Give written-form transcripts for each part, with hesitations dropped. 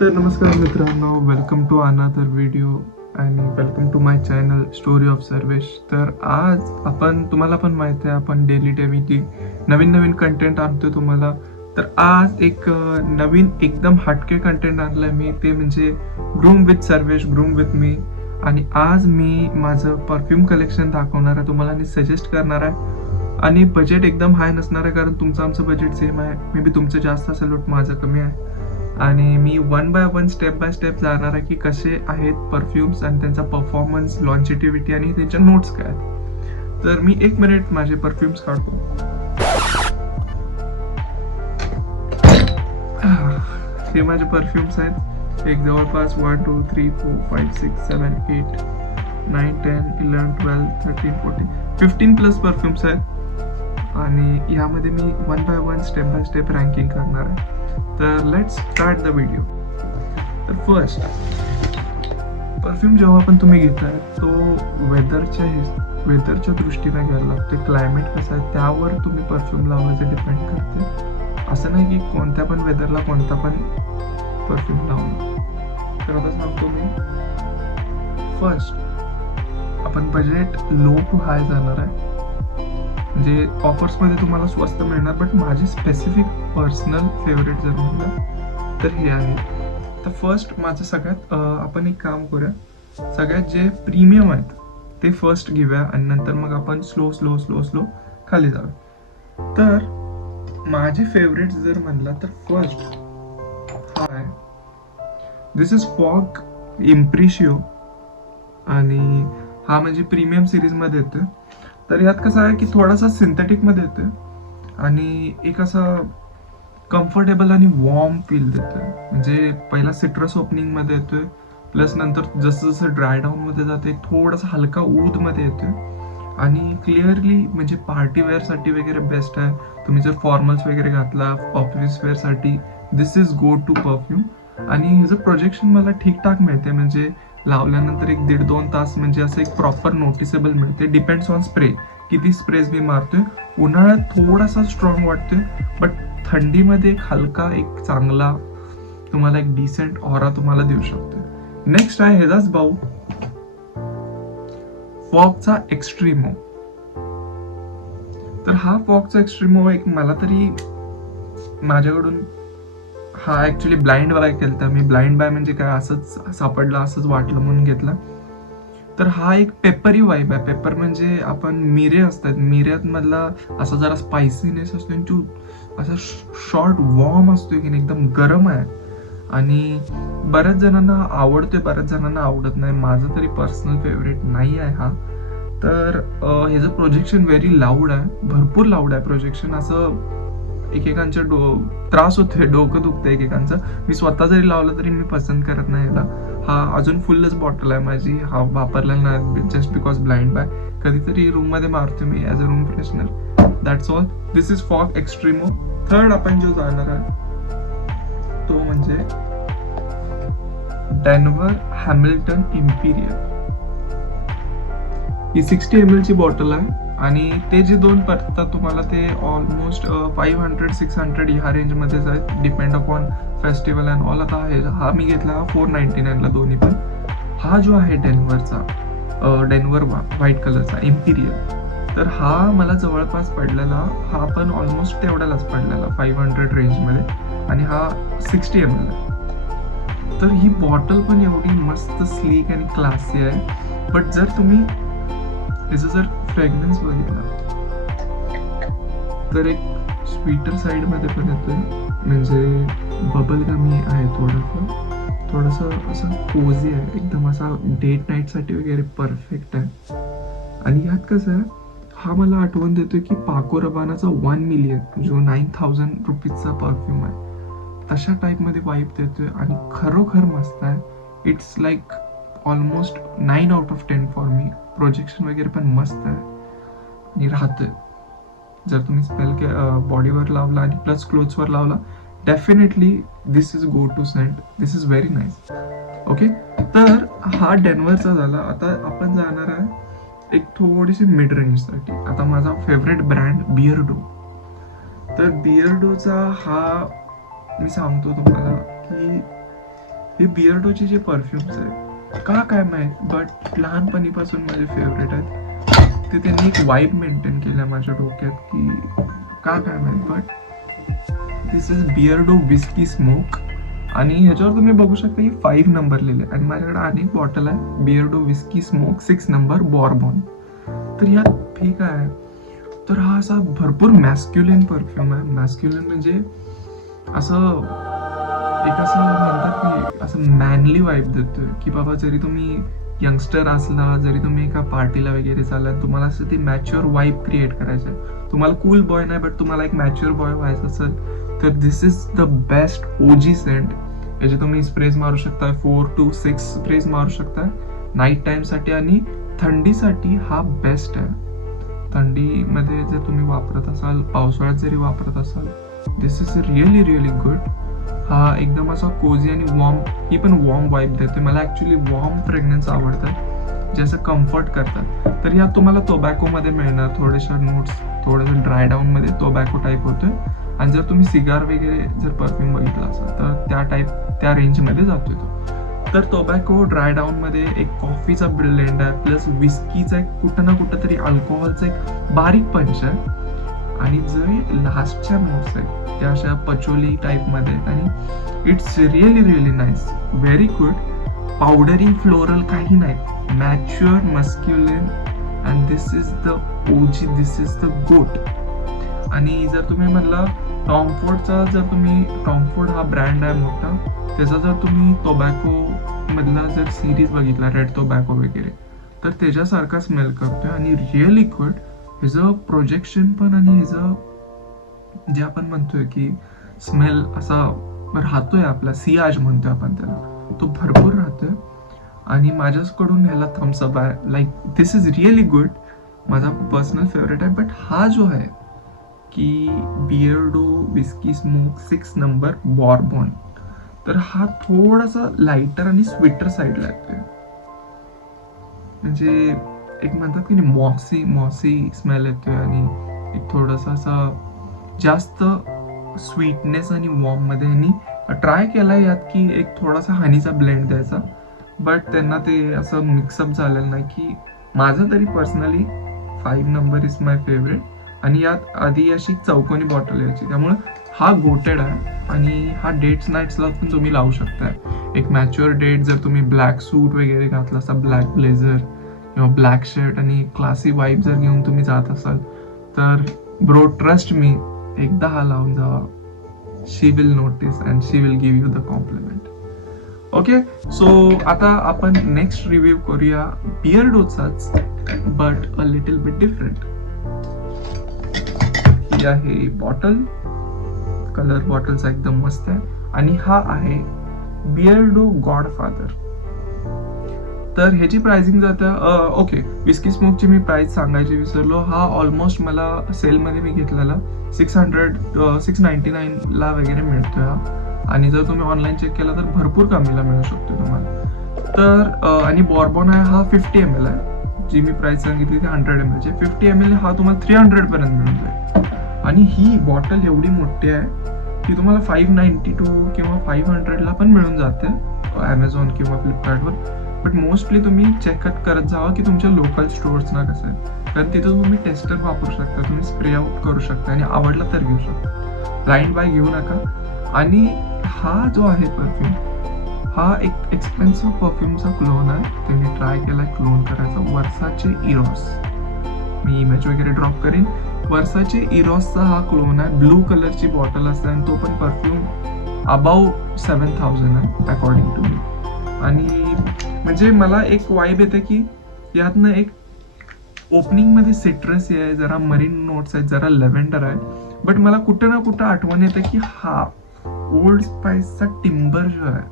तर नमस्कार मित्रांनो, वेलकम टू अनदर व्हिडिओ आणि welcome to my channel story of Sarvesh. तर आज तुम्हाला पण माहिती आहे, आपण डेली नवीन कंटेंट आणतो तुम्हाला. तर आज एक नवीन एकदम हटके कंटेंट आणलाय मी, ते म्हणजे groom with Sarvesh, groom with me. आणि आज मी माझं परफ्यूम कलेक्शन दाखवणार आहे तुम्हाला आणि सजेस्ट करणार आहे. आणि बजेट एकदम हाय नसणार आहे, कारण तुमचं आमचं बजेट सेम आहे. मे बी तुमचं जास्त असेल बट माझं कमी आहे. आणि मी one by one step by step जाणार आहे की कसे आहेत परफ्यूम्स आणि त्यांचा परफॉर्मन्स, लॉन्जिटिव्हिटी आणि त्यांच्या नोट्स काय आहेत. तर मी 1 मिनिट माझे परफ्यूम्स काढतो. हे माझे परफ्यूम्स आहेत. एक जवळपास 1 2 3 4 5 6 7 8 9 10 11 12 13 14 15 प्लस परफ्यूम्स आहेत. आणि यामध्ये मी one by one step by step ranking करणार आहे. तर लेट्स स्टार्ट द व्हिडिओ. तर फर्स्ट, परफ्यूम जेव्हा पण तुम्ही घेताय तो वेदरच्या दृष्टीने घ्यायला लागते. क्लायमेट कसं आहे त्यावर तुम्ही परफ्यूम लावायचं डिपेंड करते. असं नाही की कोणत्या पण वेदरला कोणता पण परफ्यूम लावणं. तर आता सांगतो मी. फर्स्ट, आपण बजेट लो टू हाय जाणार आहे. म्हणजे ऑफर्समध्ये तुम्हाला स्वस्त मिळणार, बट माझे स्पेसिफिक पर्सनल फेवरेट जर म्हणलं तर हे आहे. तर फर्स्ट माझं सगळ्यात आपण एक काम करूया, सगळ्यात जे प्रीमियम आहेत ते फर्स्ट घेऊया आणि नंतर मग आपण स्लो स्लो स्लो स्लो खाली जाऊया. तर माझे फेवरेट जर म्हणला तर फर्स्ट हा आहे. दिस इज फॉग इम्प्रिशिओ आणि हा म्हणजे प्रीमियम सिरीजमध्ये येतो. तर यात कसं आहे की थोडासा सिंथेटिकमध्ये येतं आणि एक असं कम्फर्टेबल आणि वॉर्म फील देतं. म्हणजे पहिला सिट्रस ओपनिंगमध्ये येतोय, प्लस नंतर जसं जसं ड्राय डाऊनमध्ये जाते थोडासा हलका ऊदमध्ये येतोय. आणि क्लिअरली म्हणजे पार्टी वेअरसाठी वगैरे बेस्ट आहे. तुम्ही जर फॉर्मल्स वगैरे घातला ऑफिस वेअरसाठी, this is go to perfume. आणि ह्याचं प्रोजेक्शन मला ठीकठाक मिळते, म्हणजे लावल्यानंतर 1-1.5-2 तास म्हणजे असं एक प्रॉपर नोटिसेबल मिळते. डिपेंड्स ऑन स्प्रे, किती स्प्रेज मी मारतोय. उन्हाळ्यात थोडासा स्ट्रॉंग वाटतोय, बट थंडीमध्ये एक हलका, एक चांगला तुम्हाला एक डिसेंट ऑरा तुम्हाला देऊ शकतो. नेक्स्ट आहे ह्याचाच भाऊ, फॉगचा एक्स्ट्रीमो. तर हा फॉगचा एक्स्ट्रीमो एक मला तरी माझ्याकडून हा ऍक्च्युली ब्लाइंड बाय केलता मी. ब्लाइंड बाय म्हणजे काय, असंच सापडला, असंच वाटलं म्हणून घेतला. तर हा एक पेपरी वाईब आहे. पेपर म्हणजे आपण मिरे असतात, मिऱ्यात मधला असा जरा स्पायसीनेस असतो, असा शॉर्ट वॉर्म असतो की एकदम गरम आहे. आणि बऱ्याच जणांना आवडतोय, बऱ्याच जणांना आवडत नाही. माझं तरी पर्सनल फेवरेट नाही आहे हा. तर ह्याचं प्रोजेक्शन व्हेरी लाऊड आहे, भरपूर लाऊड आहे प्रोजेक्शन. असं एकेकांच्या त्रास होतोय, डोकं दुखतं एकेकांचं. मी स्वतः जरी लावलं तरी मी पसंत करत नाही याला. हा अजून फुलच बॉटल आहे माझी, हा वापरलेला नाही जस्ट बिकॉज ब्लाइंड बाय. कधीतरी रूम मध्ये मारतो मी as a room freshener. That's all. This is Fogg Xtremo. Third आपण जो जाणार आहे तो म्हणजे डेन्व्हर हॅमिल्टन इम्पिरियल. ही 60 ml ची बॉटल आहे. आणि ते जे दोन पडतात तुम्हाला ते ऑलमोस्ट 500-600 ह्या रेंजमध्येच आहेत, depend upon festival and all. आता हा मी घेतला 499 ला दोन्ही पण. हा जो आहे डेन्व्हर व्हाईट कलरचा इम्पिरियल, तर हा मला जवळपास पडलेला, हा पण ऑलमोस्ट तेवढ्यालाच पडलेला 500 रेंजमध्ये. आणि हा 60 ml आहे. तर ही बॉटल पण एवढी मस्त स्लीक आणि क्लासी आहे. बट जर तुम्ही त्याचं जर फ्रॅग्रन्स बघितला तर एक स्वीटर साईडमध्ये पण येतोय, म्हणजे बबल गमी आहे, थोडंसं असं कोझी आहे, एकदम असा डेट नाईटसाठी वगैरे परफेक्ट आहे. आणि यात कसं आहे, हा मला आठवण देतोय की पाको रबानाचा 1 मिलियन जो 9,000 रुपीजचा परफ्यूम आहे, तशा टाईपमध्ये वाईब देतोय. आणि खरोखर मस्त आहे. It's like almost 9 out of 10 for me. Projection वगैरे पण मस्त आहे आणि राहतोय. जर तुम्ही स्पेल बॉडीवर लावला आणि प्लस क्लोथ्सवर लावला, definitely this is go to scent. This is very nice. Okay, तर हा डेन्व्हरचा झाला. आता आपण जाणार आहे एक थोडीशी मिड रेंजसाठी. आता माझा फेवरेट ब्रँड बिअर्डो. तर बिअर्डोचा हा मी सांगतो तुम्हाला की हे बिअर्डोचे जे परफ्युम्स आहेत का काय माहीत बट लहानपणीपासून माझे फेवरेट आहेत. ते त्यांनी एक वाईब मेंटेन केलं माझ्या डोक्यात की का काय माहीत but this is Beardo whisky smoke. आणि ह्याच्यावर तुम्ही बघू शकता की 5 नंबर लिहिले आणि माझ्याकडे अनेक बॉटल आहे बिअर्डो विस्की स्मोक 6 नंबर बॉर्बॉन. तर ह्यात हे काय आहे तर हा असा भरपूर मॅस्क्युलिन परफ्यूम आहे. मॅस्क्युलिन म्हणजे असं एक असं म्हणतात की असं मॅनली वाईब देतोय की बाबा जरी तुम्ही यंगस्टर असला जरी तुम्ही एका पार्टीला वगैरे चाललात तुम्हाला असं ती मॅच्युअर वाईब क्रिएट करायचं आहे. तुम्हाला कूल बॉय नाही बट तुम्हाला एक मॅच्युअर बॉय व्हायचं असेल तर दिस इज द बेस्ट ओजी सेंट. याचे तुम्ही स्प्रेज मारू शकता 4 to 6 स्प्रेज मारू शकता नाईट टाइमसाठी. आणि थंडीसाठी हा बेस्ट आहे. थंडीमध्ये जर तुम्ही वापरत असाल पावसाळ्यात जरी वापरत असाल दिस इज रिअली रिअली गुड. हा एकदम असा कोझी आणि वॉर्म ही पण वॉर्म वाईब देते. मला ॲक्च्युली वॉर्म फ्रेग्रन्स आवडतात जे असं कम्फर्ट करतात. तर यात तुम्हाला टोबॅकोमध्ये मिळणार थोड्याशा नोट्स थोडंसं ड्राय डाऊनमध्ये टोबॅको टाईप होतोय. आणि जर तुम्ही सिगार वगैरे जर परफ्यूम बघितला असाल तर त्या रेंजमध्ये जातोय तो. तर टोबॅको ड्राय डाऊनमध्ये एक कॉफीचा ब्लेंड आहे प्लस विस्कीचा एक कुठं ना कुठं तरी अल्कोहोलचा एक बारीक पंच आहे. आणि जे लास्टच्या नोट्स आहेत त्या अशा पचोली टाईपमध्ये आहेत आणि it's really really nice very good. Powdery floral काही नाही mature masculine and this is the OG this is the गोट. आणि जर तुम्ही म्हणला टॉमफोर्डचा जर तुम्ही टॉमफोर्ड हा ब्रँड आहे मोठा त्याचा जर तुम्ही टोबॅको मधला जर सिरीज बघितला रेड टोबॅको वगैरे तर त्याच्यासारखा स्मेल करतोय आणि रिअली गुड. ह्याचं प्रोजेक्शन पण आणि ह्याचं जे आपण म्हणतोय की स्मेल असा राहतोय आपला सियाज म्हणतोय आपण त्याला तो भरपूर राहतोय. आणि माझ्याकडून ह्याला थम्सअप आहे like this is really good. माझा पर्सनल फेवरेट आहे. बट हा जो आहे की बिअर्डो विस्की स्मोक 6 नंबर बॉर्बॉन तर हा थोडासा लाइटर आणि स्वीटर साईडला येतोय. म्हणजे एक म्हणतात की मॉसी स्मेल येतोय आणि एक थोडासा असा जास्त स्वीटनेस आणि वॉर्म मध्ये. आणि ट्राय केलाय यात की एक थोडासा हनीचा ब्लेंड द्यायचा बट त्यांना ते असं मिक्सअप झालेलं नाही की माझं तरी personally 5 number is my favourite. आणि यात आधी अशी चौकोनी बॉटल यायची त्यामुळे हा गोटेड आहे. आणि हा डेट्स नाईट्सला पण तुम्ही लावू शकताय. एक मॅच्युअर डेट जर तुम्ही ब्लॅक सूट वगैरे घातला असा ब्लॅक ब्लेझर किंवा ब्लॅक शर्ट आणि क्लासी वाईब जर घेऊन तुम्ही जात असाल तर ब्रो ट्रस्ट मी एकदा हा लावून जावा. She will notice and she will give you the compliment. Okay so आता आपण नेक्स्ट रिव्ह्यू करूया बिअर्डोचाच but a little bit different. ही आहे बॉटल कलर बॉटलचा एकदम मस्त आहे आणि हा आहे बिअर्डो गॉडफादर. तर ह्याची प्राइसिंग जाते ओके विस्की स्मोकची मी प्राइस सांगायची विसरलो. हा ऑलमोस्ट मला सेलमध्ये मी घेतलेला 699ला वगैरे मिळतोय हा. आणि जर तुम्ही ऑनलाईन चेक केला तर भरपूर कमीला मिळू शकतो तुम्हाला. तर आणि बॉर्बॉन आहे हा 50 ml आहे जी मी प्राइस सांगितली ती 100 ml ची. 50 ml हा तुम्हाला 300 पर्यंत मिळून जाईल. आणि ही बॉटल एवढी मोठी आहे की तुम्हाला 592 किंवा 500ला पण मिळून जाते ॲमेझॉन किंवा फ्लिपकार्टवर. बट मोस्टली तुम्ही चेकआउट करत जावा की तुमच्या लोकल स्टोअर्सना कसं आहे कारण तिथं तुम्ही टेस्टर वापरू शकता तुम्ही स्प्रे आउट करू शकता आणि आवडला तर घेऊ शकता. ब्लाइंड बाय घेऊ नका. आणि हा जो आहे परफ्यूम हा एक एक्सपेन्सिव्ह परफ्यूमचा क्लोन आहे. ते मी ट्राय केला क्लोन करायचा वर्साचे इरॉस. मी इमेज वगैरे ड्रॉप करेन. वर्साचे इरॉसचा हा क्लोन आहे. ब्लू कलरची बॉटल असते आणि तो पण परफ्यूम अबाव 7000 आहे अकॉर्डिंग टू मी. आणि म्हणजे मला एक वाईब येते की यातनं एक ओपनिंगमध्ये सिट्रस आहे जरा मरीन नोट्स आहेत जरा लेव्हेंडर आहे. बट मला कुठं ना कुठं आठवण येते की हा ओल्ड स्पाइसचा टिंबर जो आहे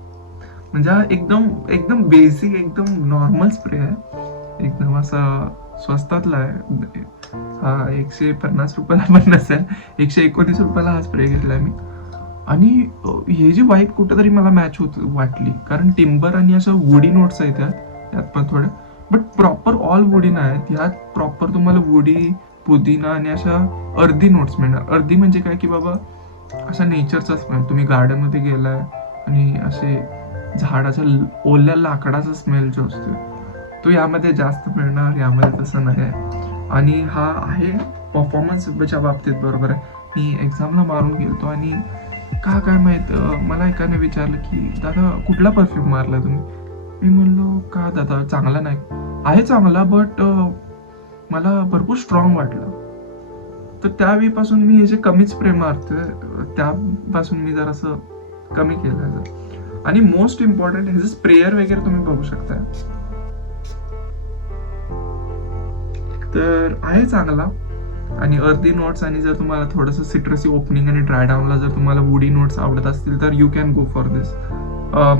म्हणजे हा एकदम बेसिक एकदम नॉर्मल स्प्रे आहे एकदम असा स्वस्तातला आहे. हा 150 रुपयाला पण नसेल 119 रुपयाला हा स्प्रे घेतलाय मी. आणि हे जी वाईब कुठेतरी मला मॅच होत वाटली कारण टिंबर आणि अशा वुडी नोट्स आहेत यात पण थोड्या बट प्रॉपर ऑल वुडी नाही आहेत. यात प्रॉपर तुम्हाला वुडी पुदिना आणि अशा अर्धी नोट्स मिळणार. अर्धी म्हणजे काय की बाबा अशा नेचरचा स्मेल तुम्ही गार्डनमध्ये गेलाय आणि असे झाडाच्या ओल्या लाकडाचा स्मेल जो असतो तो यामध्ये जास्त मिळणार, यामध्ये तसं नाही आहे. आणि हा आहे परफॉर्मन्सच्या बाबतीत बरोबर आहे. मी एक्झामला मारून गेलतो आणि काय माहीत मला एकाने विचारलं की दादा कुठला परफ्यूम मारला तुम्ही. मी म्हणलो का दादा चांगला नाही आहे, चांगला बट मला भरपूर स्ट्रॉंग वाटलं. तर त्यावेळीपासून मी हे जे कमी स्प्रे मारतोय त्यापासून मी जरासं कमी केलं. आणि मोस्ट इम्पॉर्टंट ह्याचं स्प्रेयर वगैरे तुम्ही बघू शकता, तर आहे चांगला. आणि अर्दी नोट्स, आणि जर तुम्हाला थोडंसं सिट्रसी ओपनिंग आणि ड्राय डाऊनला जर तुम्हाला वुडी नोट्स आवडत असतील तर यू कॅन गो फॉर दिस.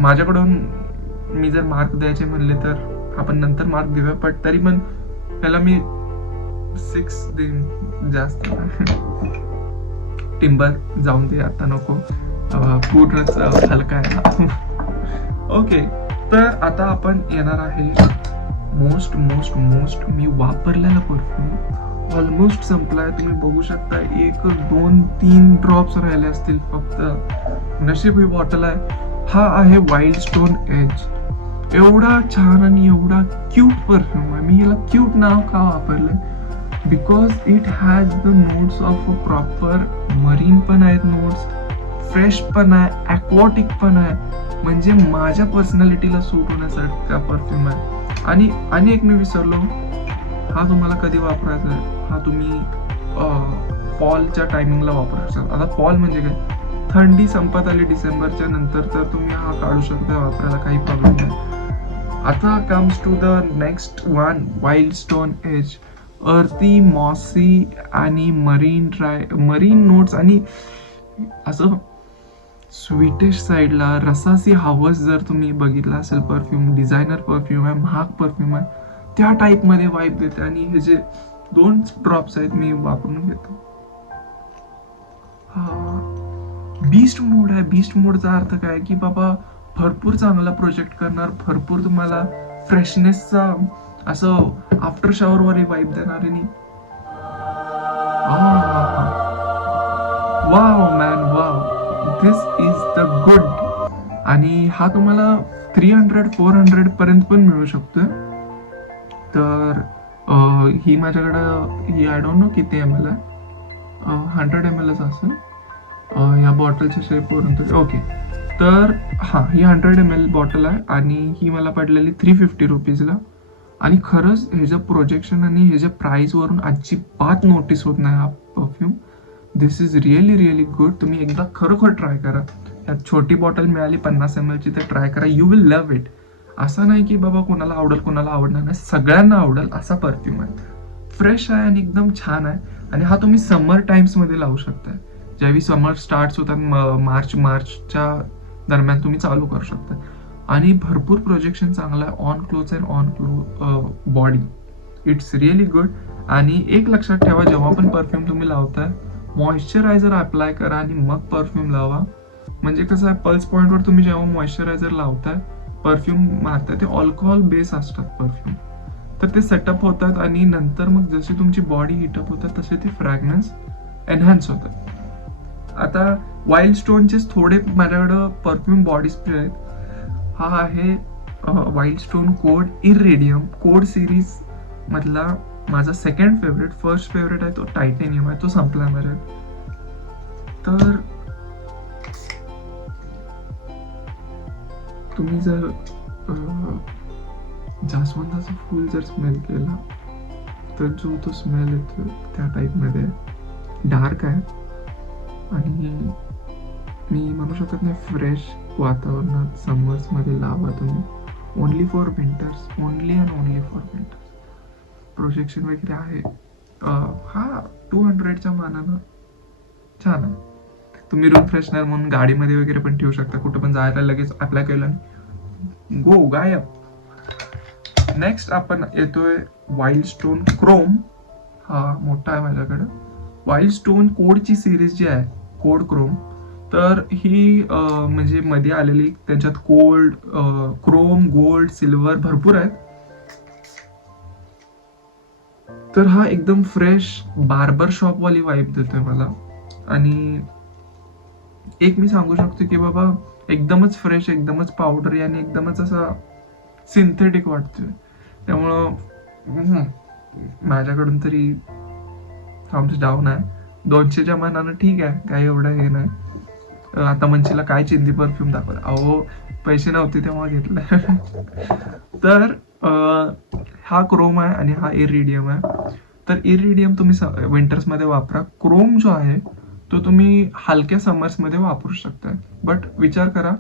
माझ्याकडून मी जर मार्क द्यायचे म्हणले तर आपण नंतर मार्क देऊया, पण तरी पण त्याला मी 6 देईन जास्त. टिंबर जाऊन दे आता नको, पूर्णच हलका आहे. ओके, तर आता आपण येणार आहे मोस्ट मी वापरलेला परफ्यूम. ऑलमोस्ट संपलाय, तुम्ही बघू शकता 1 2 3 ड्रॉप्स राहिले असतील फक्त. नशीब ही बॉटल आहे. हा आहे वाईल्ड स्टोन एज. एवढा छान आणि एवढा क्यूट परफ्यूम आहे. मी याला क्यूट नाव का वापरलंय, because it has the notes of a proper marine पण आहेत नोट्स, फ्रेश पण आहे, ॲक्वॉटिक पण आहे. म्हणजे माझ्या पर्सनॅलिटीला सूट होण्यासारखा परफ्यूम आहे. आणि एक मी विसरलो, हा तुम्हाला कधी वापरायचा आहे, हा तुम्ही फॉलच्या टायमिंगला वापरू शकता. आता फॉल म्हणजे काय, थंडी संपत आली डिसेंबरच्या नंतर तर तुम्ही हा काढू शकता वापरायला, काही प्रॉब्लेम नाही. आता comes to the next one, wild stone edge. Earthy, mossy आणि मरीन नोट्स आणि असं स्वीटेश साईडला रसासी हवस जर तुम्ही बघितला असेल परफ्यूम, डिझायनर परफ्यूम आहे, महाग परफ्यूम आहे, त्या टाईपमध्ये वाईब देते. आणि हे जे 2 ड्रॉप्स आहेत मी वापरून घेतो. बीस्ट मोड आहे. बीस्ट मोडचा अर्थ काय की बाबा भरपूर चांगला प्रोजेक्ट करणार, भरपूर तुम्हाला फ्रेशनेसचा असं आफ्टर शॉवरवरही वाईब देणार. आणि wow man wow, this is the good. आणि हा तुम्हाला 300-400 पर्यंत पण मिळू शकतोय. तर ही माझ्याकडं ही आय डोंट नो किती ml आहे, 100 ml असेल या बॉटलच्या शेपवरून. तर ओके, तर हां, ही 100 ml बॉटल आहे आणि ही मला पडलेली 350 रुपीजला. आणि खरंच ह्याचं प्रोजेक्शन आणि ह्याच्या प्राईसवरून अजिबात नोटीस होत नाही हा perfume. This is really good. तुम्ही एकदा खरोखर ट्राय करा. यात छोटी बॉटल मिळाली 50 ml ची, तर ट्राय करा, यू विल लव्ह इट. असं नाही की बाबा कोणाला आवडेल कोणाला आवडणार नाही, सगळ्यांना आवडेल असा परफ्यूम आहे. फ्रेश आहे आणि एकदम छान आहे. आणि हा तुम्ही समर टाइम्समध्ये लावू शकता. ज्यावेळी समर स्टार्ट्स होतात, मार्चच्या दरम्यान तुम्ही चालू करू शकता. आणि भरपूर प्रोजेक्शन चांगला आहे on cloth and on body. It's really good. आणि एक लक्षात ठेवा, जेव्हा पण परफ्यूम तुम्ही लावताय मॉइश्चरायझर अप्लाय करा आणि मग परफ्यूम लावा. म्हणजे कसं आहे, पल्स पॉईंटवर तुम्ही जेव्हा मॉइश्चरायझर लावताय, परफ्यूम मारताय, ते अल्कोहोल बेस असतात परफ्यूम, तर ते सेटअप होतात आणि नंतर मग जशी तुमची बॉडी हिटअप होतात तसे ते फ्रॅग्रन्स एनहान्स होतात. आता वाईल्ड स्टोनचेच थोडे माझ्याकडं परफ्यूम बॉडी स्प्रे आहेत. हा आहे Wild Stone Code Iridium. Code series मधला माझा सेकंड फेवरेट. फर्स्ट फेवरेट आहे तो टायटेनियम आहे, तो संपला माझ्या. तर तुम्ही जर जास्वंदाचं फूल जर स्मेल केला तर जो तो स्मेल येतो त्या टाईपमध्ये डार्क आहे. आणि मी म्हणू शकत नाही फ्रेश वातावरणात समर्समध्ये लावा तुम्ही. Only for winters, only and only for winters. Projection वगैरे आहे. हा 200च्या मानानं छान आहे. तुम्ही रूम फ्रेशनर म्हणून गाडीमध्ये वगैरे पण ठेवू शकता, कुठं पण जायला लगेच अप्लाय केलं गो गायब. नेक्स्ट आपण येतोय वाईल्ड स्टोन क्रोम. हा मोठा आहे माझ्याकडं. वाईल्ड स्टोन कोडची सिरीज जी आहे, कोड क्रोम, तर ही म्हणजे मध्ये आलेली, त्याच्यात कोल्ड, क्रोम, गोल्ड, सिल्वर भरपूर आहेत. तर हा एकदम फ्रेश बार्बर शॉप वाली वाईब देतोय मला. आणि एक मी सांगू शकतो की बाबा एकदमच फ्रेश, एकदमच पावडरी आणि एकदमच असा सिंथेटिक वाटतोय. त्यामुळं माझ्याकडून तरी थॉम्स डाऊन आहे. 200च्या मानानं ठीक आहे, काही एवढं हे नाही. आता म्हणशीला काय चिंदी परफ्यूम दाखवला, अहो पैसे नव्हते तेव्हा घेतलं. तर हा क्रोम आहे आणि हा इरिडियम आहे. तर इरिडियम तुम्ही विंटर्समध्ये वापरा. क्रोम जो आहे तो तुम्ही हलक्या समर्समध्ये वापरू शकता. बट विचार करा,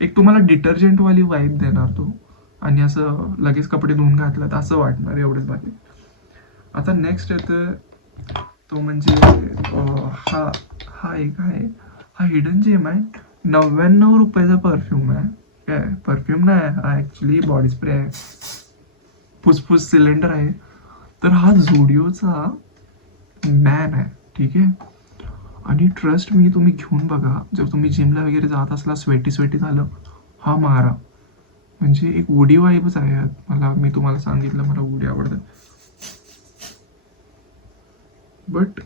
एक तुम्हाला डिटर्जंटवाली वाईब देणार तो, आणि असं लगेच कपडे धुवून घातलं तर असं वाटणार, एवढंच बाकी. आता नेक्स्ट येतं तो म्हणजे हा एक आहे, हा हिडन जेम आहे. 99 रुपयाचा परफ्यूम आहे. काय परफ्यूम नाही, हा ॲक्च्युली बॉडी स्प्रे आहे, फुसफुस सिलेंडर आहे. तर हा झुडिओचा मॅन आहे, ठीक आहे. आणि ट्रस्ट मी, तुम्ही घेऊन बघा. जर तुम्ही जिमला वगैरे जात असला, स्वेटी झालं, हा मारा. म्हणजे एक वुडी वाईबच आहे मला. मी तुम्हाला सांगितलं मला वुडी आवडतं. बट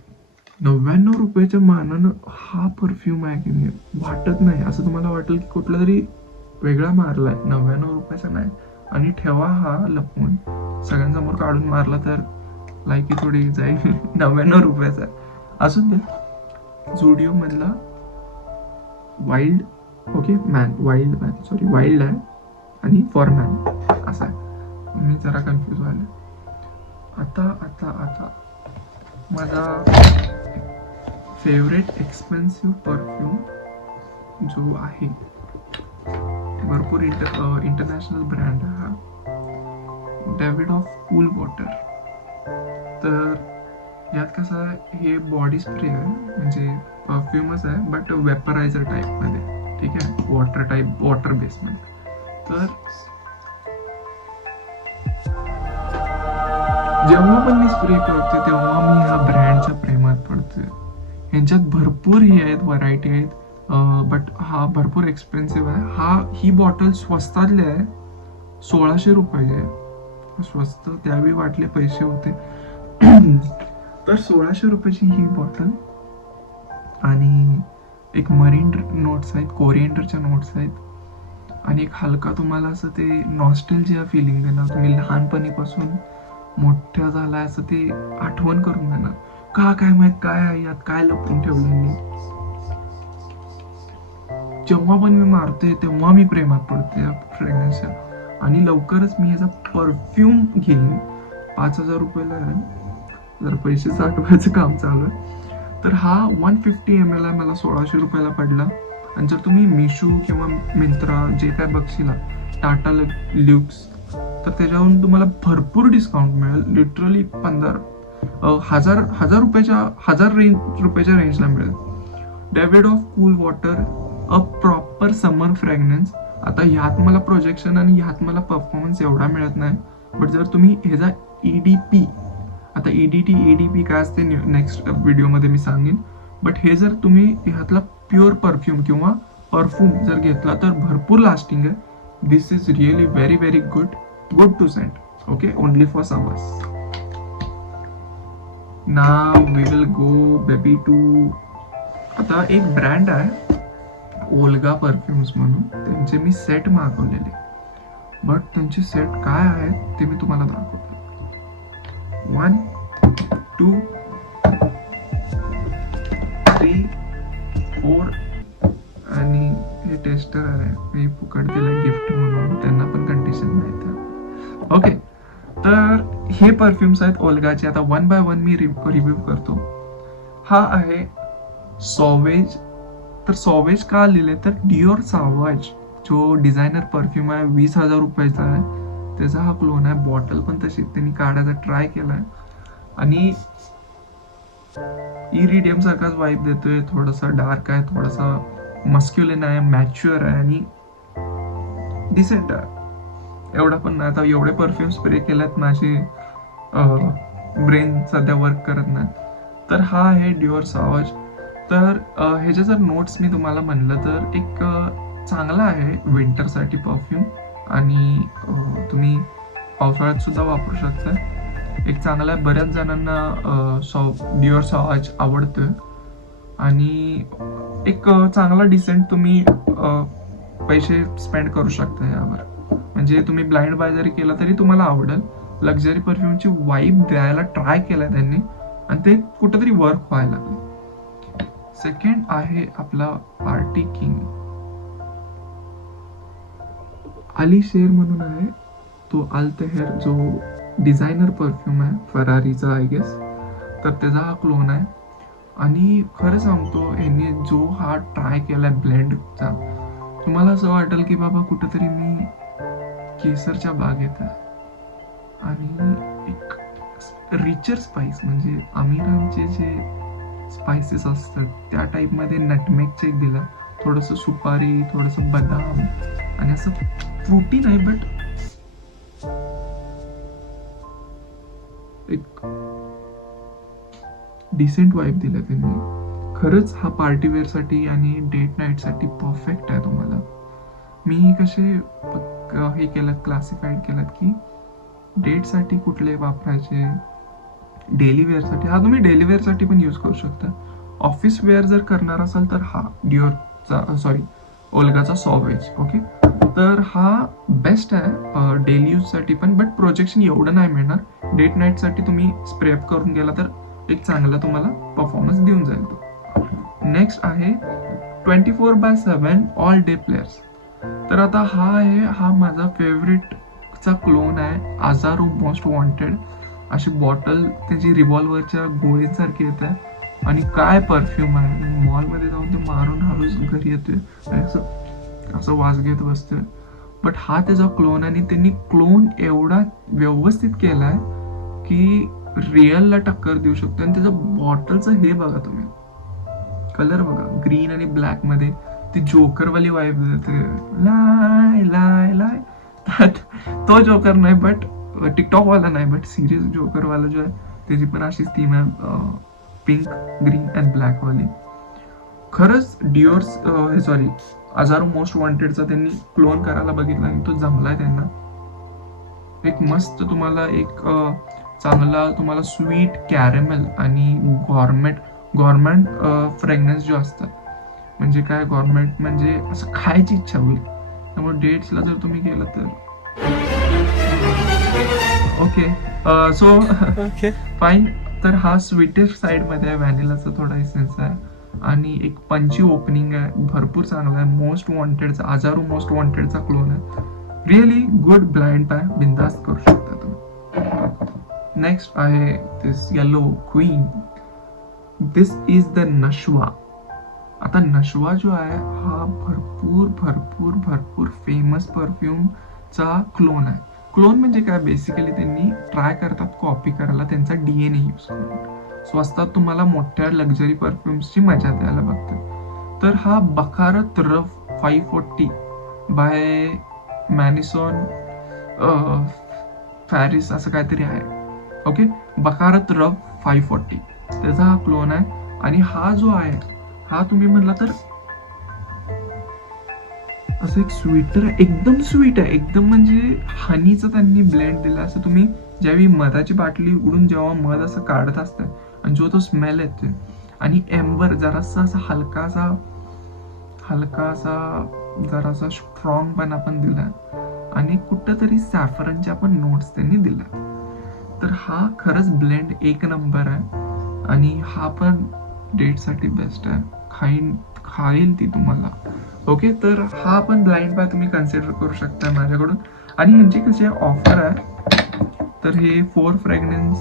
99 रुपयाच्या मानानं हा परफ्यूम आहे की नाही, वाटत नाही असं तुम्हाला वाटेल की कुठला तरी वेगळा मारलाय. 99 रुपयाचा नाही. आणि ठेवा हा लपवून, सगळ्यांसमोर काढून मारला तर लायकी थोडी जाईल. 99 रुपयाचा असून दे. झुडिओ मधला वाईल्ड, ओके मॅन, वाईल्ड आहे आणि फॉर मॅन असा आहे. मी जरा कन्फ्यूज व्हायला. आता माझा फेवरेट एक्सपेन्सिव्ह परफ्यूम जो आहे, भरपूर इंटरनॅशनल ब्रँड आहे हा, डेव्हिड ऑफ कूल वॉटर. तर यात कसं आहे, हे बॉडी स्प्रे आहे, म्हणजे परफ्यूमच आहे बट वेपरायझर टाईपमध्ये, ठीक आहे, वॉटर बेसमध्ये. तर जेव्हा पण मी स्प्रे करते तेव्हा मी ह्या ब्रँडच्या प्रेमात पडते. ह्यांच्यात भरपूर हे आहेत, व्हरायटी आहेत, बट हा भरपूर एक्सपेन्सिव्ह आहे. ही बॉटल स्वस्तातली आहे, 1600 रुपये. स्वस्त त्यावेळी वाटले पैसे होते. तर 1600 रुपयाची ही बॉटल. आणि एक मरीन नोट्स आहेत, कोरिएंडरच्या नोट्स आहेत, आणि एक हलका तुम्हाला असं ते नॉस्टॅल्जिया फिलिंग देणार. तुम्ही लहानपणीपासून मोठ्या झालाय असं ते आठवण करून देणार. काय माहित काय आहे यात, काय लपवून ठेवलं मी. जेव्हा पण मी मारते तेव्हा मी प्रेमात पडते या फ्रेग्रन्सच्या. आणि लवकरच मी याचा परफ्यूम घेईन. 5000 रुपयाला आहे, जर पैसे साठवायचं काम चालू आहे. तर हा 150 ml आहे, मला 1600 रुपयाला पडला. आणि जर तुम्ही मिशो किंवा मिंत्रा जे काय बघशीला, टाटा ल्युक्स, तर त्याच्यावरून तुम्हाला भरपूर डिस्काउंट मिळेल. लिटरली 1000 रुपयाच्या रेंजला मिळेल. David of cool water, a proper summer fragrance. आता ह्यात मला प्रोजेक्शन आणि ह्यात मला परफॉर्मन्स एवढा मिळत नाही. बट जर तुम्ही ह्याचा EDP, आता EDP काय असते नेक्स्ट व्हिडिओमध्ये मी सांगेन. बट हे जर तुम्ही ह्यातला प्युअर परफ्यूम किंवा परफ्यूम जर घेतला तर भरपूर लास्टिंग आहे. This is really very very good to scent. Okay, only for summers. Now we will go baby two, आता एक ब्रँड आहे ओल्गा परफ्यूम्स म्हणून, त्यांचे मी सेट मागवलेले. बट त्यांचे सेट काय आहेत ते मी तुम्हाला दाखवतो. 1 2 3 4 आणि हे टेस्टर आहे, मी फुकट दिलं गिफ्ट म्हणून, त्यांना पण कंडिशन माहिती आहे. ओके, तर हे परफ्यूम्स आहेत ओल्गाचे. आता 1 by 1 मी रिव्ह्यू करतो. हा आहे सॉवेज. तर सॉवेज का लिहिले तर डिओर सावाज जो डिझायनर परफ्यूम आहे, 20,000 रुपयाचा आहे. त्याचा हा क्लोन आहे. बॉटल पण तशी त्यांनी काढायचा ट्राय केलाय आणि इरिडियम सारखाच वाईब देतोय. थोडासा डार्क आहे, थोडासा मस्क्युलिन आहे, मॅच्युअर आहे आणि डिसेंट आहे. एवढा पण नाही. आता एवढे परफ्यूम स्प्रे केल्यात, माझे ब्रेन सध्या वर्क करत नाही. तर हा आहे डिओर सावाज. तर ह्याचे जर नोट्स मी तुम्हाला म्हणलं तर एक चांगला आहे विंटरसाठी परफ्यूम, आणि तुम्ही पावसाळ्यात सुद्धा वापरू शकता. एक चांगला आहे, बऱ्याच जणांना डिओर सावाज आवडतं. आणि एक चांगला डिसेंट तुम्ही पैसे स्पेंड करू शकता यावर. म्हणजे तुम्ही ब्लाइंड बाय जरी केला तरी तुम्हाला आवडेल. लक्झरी परफ्यूमची वाईब द्यायला ट्राय केलाय त्यांनी आणि ते कुठेतरी वर्क व्हायला लागलं. सेकंड आहे आपला पार्टी किंग. अली शेर म्हणून आहे तो अल्तहेर, जो डिझायनर परफ्यूम आहे फरारीचा आय गेस. तर त्याचा हा क्लोन आहे आणि खरं सांगतो ह्यांनी जो हा ट्राय केलाय ब्लेंडचा, तुम्हाला असं वाटेल की बाबा कुठंतरी मी केसरच्या बागेत आहे. आणि एक रिचर स्पाइस म्हणजे आमिरांचे जे स्पायसेस असतात त्या टाईपमध्ये नटमेगचं एक दिला, थोडंसं सुपारी, थोडंसं बदाम आणि असं फ्रुटी नाही बट एक डिसेंट वाईब दिला त्यांनी. खरंच हा पार्टी वेअरसाठी आणि डेट नाईटसाठी परफेक्ट आहे तुम्हाला. मी कसे हे केलं, क्लासिफाईड केलं की डेटसाठी कुठले वापरायचे, डेली वेअरसाठी हा तुम्ही डेली वेअरसाठी पण यूज करू शकता. ऑफिस वेअर जर करणार असाल तर हा डिओरचा ओल्गाचा सॉवेज. ओके, तर हा बेस्ट आहे डेली यूजसाठी पण, बट प्रोजेक्शन एवढं नाही मिळणार. डेट नाईटसाठी तुम्ही स्प्रे अप करून गेला तर एक चांगला तुम्हाला परफॉर्मन्स देऊन जाईल तो. नेक्स्ट आहे 24/7 ऑल डे प्लेयर्स. तर आता हा माझा फेवरेटचा क्लोन आहे, आझारो मोस्ट वॉन्टेड. अशी बॉटल त्याची रिव्हॉल्वरच्या गोळीसारखी येत आहे आणि काय परफ्यूम आहे. मॉलमध्ये जाऊन ते मारून हळूच घरी येतोय आणि असं वास घेत बसतोय. बट हा त्याचा क्लोन आणि त्यांनी क्लोन एवढा व्यवस्थित केलाय की रिअलला टक्कर देऊ शकतो. आणि त्याचं बॉटलचं हे बघा तुम्ही, कलर बघा, ग्रीन आणि ब्लॅक मध्ये ती जोकरवाली वाईब देते. लाय लाय लाय तो जोकर नाही, बट टिकटॉक वाला नाही, बट सिरियस जोकर वाला जो आहे त्याची पण अशीच थीम आहे, पिंक, ग्रीन अँड ब्लॅक वाली. खरंच आझारो मोस्ट वॉन्टेडचा त्यांनी क्लोन करायला बघितला आणि तो जमलाय त्यांना. एक मस्त तुम्हाला एक चांगला तुम्हाला स्वीट कॅरेमेल आणि गॉर्मेंट फ्रेग्रन्स जो असतात, म्हणजे काय गॉर्मेंट म्हणजे असं खायची इच्छा होईल. त्यामुळे डेट्सला जर तुम्ही गेलं तर ओके सो फाईन. तर हा स्वीटेस्ट साईड मध्ये आहे, व्हॅनिलाचा थोडा इसेन्स आहे आणि एक पंची ओपनिंग आहे, भरपूर चांगला आहे. मोस्ट वॉन्टेडचा आझारो मोस्ट वॉन्टेडचा क्लोन आहे. रिअली गुड ब्लाइंड बाय, बिंदास्त करू शकता तुम्ही. नेक्स्ट आहे this yellow queen. This is the Nashwa. आता नशवा जो आहे हा भरपूर भरपूर भरपूर फेमस परफ्यूमचा क्लोन आहे. क्लोन म्हणजे काय, बेसिकली त्यांनी ट्राय करतात कॉपी करायला त्यांचा DNA यूज करून. स्वस्तात तुम्हाला मोठ्या लक्झरी परफ्युम्सची मजा द्यायला बघतात. तर हा बखारत रफ 540 बाय मॅनिसॉन फॅरिस असं काहीतरी आहे. ओके, बखारत रफ 540 त्याचा हा क्लोन आहे. आणि हा जो आहे हा तुम्ही म्हणला तर असं एक स्वीटर आहे, एकदम स्वीट आहे, एकदम म्हणजे हनीचं त्यांनी ब्लेंड दिलं. असं तुम्ही ज्यावेळी मधाची बाटली उघडून जेव्हा मध असं काढत असतं आणि जो तो स्मेल येतोय आणि एम्बर जरासा असा हलका जरासा स्ट्रॉंग पण आपण दिला आणि कुठंतरी सॅफरनच्या पण नोट्स त्यांनी दिल्या. तर हा खरंच ब्लेंड एक नंबर आहे आणि हा पण डेटसाठी बेस्ट आहे. खाईल ती तुम्हाला. ओके, तर हा पण ब्लाइंड बाय तुम्ही कन्सिडर करू शकता माझ्याकडून. आणि ह्यांची कशी ऑफर आहे, तर हे 4 फ्रेग्रन्स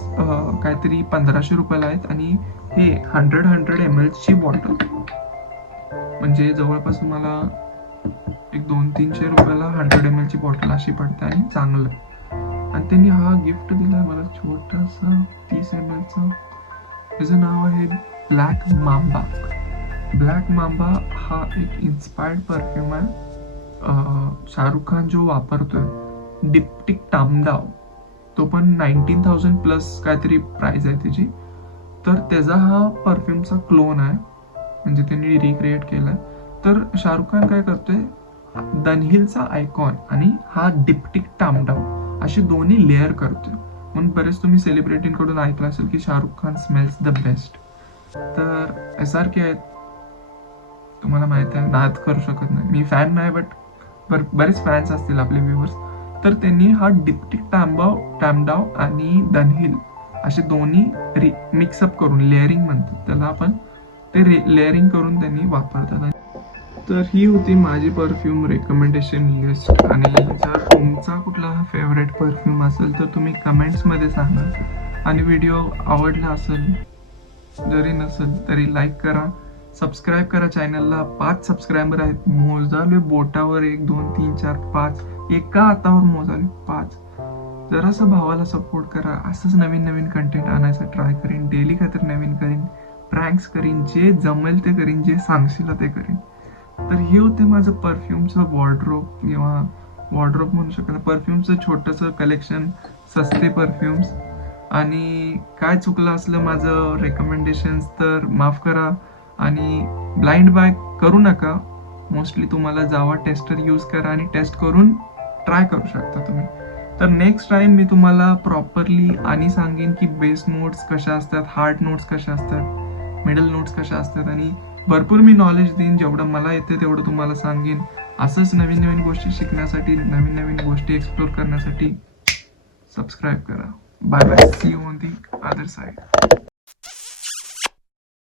काहीतरी 1500 रुपयाला आहेत आणि हे 100 ml ची बॉटल, म्हणजे जवळपास तुम्हाला एक 200-300 रुपयाला 100 ml ची बॉटल अशी पडते आणि चांगलं. आणि त्यांनी हा गिफ्ट दिला मला छोटासा 30 ml चा. त्याचं नाव आहे ब्लॅक मांबा. ब्लॅक मांबा हा एक इन्स्पायर्ड परफ्यूम आहे. शाहरुख खान जो वापरतोय, डिप्टिक टामडाव, तो पण 19,000 प्लस काहीतरी प्राइस आहे त्याची. तर त्याचा हा परफ्यूमचा क्लोन आहे, म्हणजे त्यांनी रिक्रिएट केलाय. तर शाहरुख खान काय करतोय, दनहिलचा आयकॉन आणि हा डिप्टिक टामडाव असे दोन्ही लेअर करतोय. म्हणून बरेच तुम्ही सेलिब्रिटींकडून ऐकलं असेल की Shahrukh Khan smells the best. तर SRK आहेत, तुम्हाला माहित आहे, नाद करू शकत नाही, मी फॅन नाही, बट बरेच फॅन्स असतील आपले व्ह्यूअर्स, तर त्यांनी हा डिप्टिक टॅमडाव आणि दनहिल असे दोन्ही मिक्सअप करून लेअरिंग म्हणतात त्याला आपण, ते लेअरिंग करून त्यांनी वापरतात. तर ही होती माझी परफ्यूम रेकमेंडेशन लिस्ट. आणि जर तुमचा कुठला फेवरेट परफ्यूम असेल तर तुम्ही कमेंट्समध्ये सांगा. आणि व्हिडिओ आवडला असेल, जरी नसेल तरी लाईक करा, सबस्क्राईब करा चॅनलला. 5 सबस्क्रायबर आहेत, मोजाले बोटावर 1 2 3 4 5, एका हातावर मोजाले 5. जरासं भावाला सपोर्ट करा. असंच नवीन नवीन कंटेंट आणायचा ट्राय करीन, डेली काहीतरी नवीन करीन, प्रँक्स करीन, जे जमेल ते करीन, जे सांगशील ते करीन. तर हे होते माझं परफ्यूमचं वॉर्डरोब, किंवा वॉर्डरोब म्हणू शकता, परफ्यूमचं छोटंसं कलेक्शन, सस्ते परफ्यूम्स. आणि काय चुकलं असलं माझं रेकमेंडेशन्स तर माफ करा. आणि ब्लाइंड बाय करू नका. मोस्टली तुम्हाला जावा टेस्टर यूज करा आणि टेस्ट करून ट्राय करू शकता तुम्ही. तर नेक्स्ट टाइम मी तुम्हाला प्रॉपरली आणि सांगेन की बेस नोट्स कशा असतात, हार्ड नोट्स कशा असतात, मिडल नोट्स कशा असतात, आणि भरपूर मी नॉलेज देईन, जेवढं मला येते तेवढं तुम्हाला सांगेन. असंच नवीन नवीन गोष्टी शिकण्यासाठी, नवीन नवीन गोष्टी एक्सप्लोर करण्यासाठी सबस्क्राईब करा. Bye bye, see you on the other side.